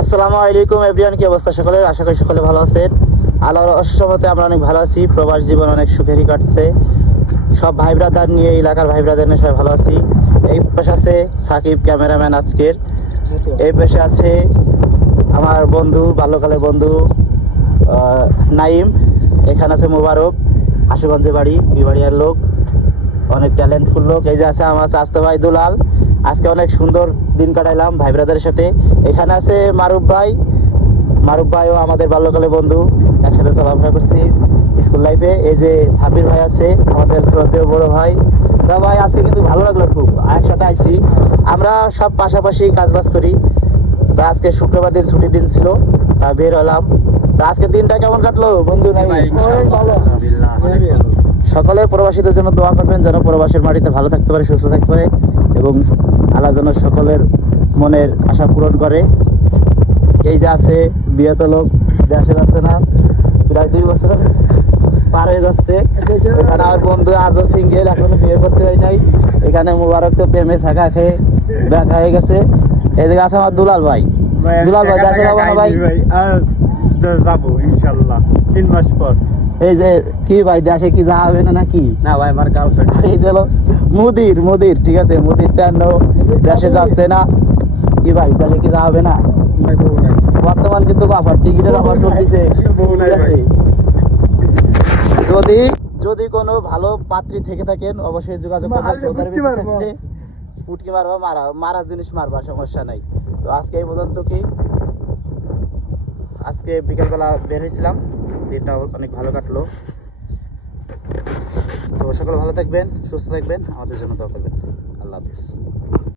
আসসালামু আলাইকুম এভরিয়ান কি অবস্থা সকলের? আশা করি সকলে ভালো আছেন। আল্লাহর অসমতে আমরা অনেক ভালো আছি। প্রবাস জীবন অনেক সুখেরই কাটছে। সব ভাই ব্রাদার নিয়ে, এলাকার ভাই ব্রাদার নিয়ে সবাই ভালো আছি। এই পাশে আছে সাকিব ক্যামেরাম্যান আজকের। এই পাশে আছে আমার বন্ধু, বাল্যকালের বন্ধু নাইম। এখানে আছে মুবারক, আশুগঞ্জে বাড়ি, বিবাড়িয়ার লোক, অনেক ট্যালেন্টফুল লোক। এই যে আছে আমার চাস্তো ভাই দুলাল। আজকে অনেক সুন্দর দিন কাটাইলাম ভাই ব্রাদারের সাথে। এখানে আছে মারুফ ভাই। মারুফ ভাইও আমাদের বাল্যকালের বন্ধু। একসাথে চলাফেরা করছি স্কুল লাইফে এই যে সাবির ভাই আছে আমাদের শ্রদ্ধেয় বড় ভাই। তা ভাই আজকে কিন্তু ভালো লাগল খুব। একসাথে আইছি। আমরা সব পাশাপাশি কাজবাজ করি। তা আজকে শুক্রবার দিন ছুটির দিন ছিল তা বের হলাম। তা আজকে দিনটা কেমন কাটলো বন্ধু? সকলে প্রবাসীদের জন্য দোয়া করবেন যেন প্রবাসীর মাটিতে ভালো থাকতে পারে সুস্থ থাকতে পারে। এবং আল্লাহ যেন সকলের মনের আশা পূরণ করে। এই যে আছে বিয়েত লোক দেশে যাচ্ছে না প্রায় দুই বছর পার হয়ে যাচ্ছে। এখানে আমার বন্ধু আজও সিঙ্গেল এখনও বিয়ে করতে হয় নাই। এখানে মুবারক তো প্রেমে থাকা খেয়ে দেখা হয়ে গেছে। এই এদিকে আছে আমার দুলাল ভাই। দুলাল ভাই দেখে যাব না ভাই? যাব ইনশাল্লাহ। তিন মাস পর। এই যে কি ভাই দেশে কি যাওয়া হবে না নাকি? না ভাই আমার গার্লফ্রেন্ড এই যে মুদির মুদির ঠিক আছে? মুদির তেন দেশে যাচ্ছে না। কি ভাই দেশে কি যাওয়া হবে না? বর্তমান কিন্তু অফার টিকিটের অফার চলতেছে। যদি যদি কোনো ভালো পাত্রী থেকে থাকেন অবশ্যই যোগাযোগ করবেন মারবো। পুটকি মারবা মারা মারা জিনিস মারবা সমস্যা নাই। তো আজকে এই পর্যন্ত কি? আজকে বিকালবেলা বের হয়েছিলাম। দিনটা অনেক ভালো কাটলো। তো সকলে ভালো থাকবেন, সুস্থ থাকবেন, আমাদের জন্য দোয়া করবেন। আল্লাহ হাফিজ।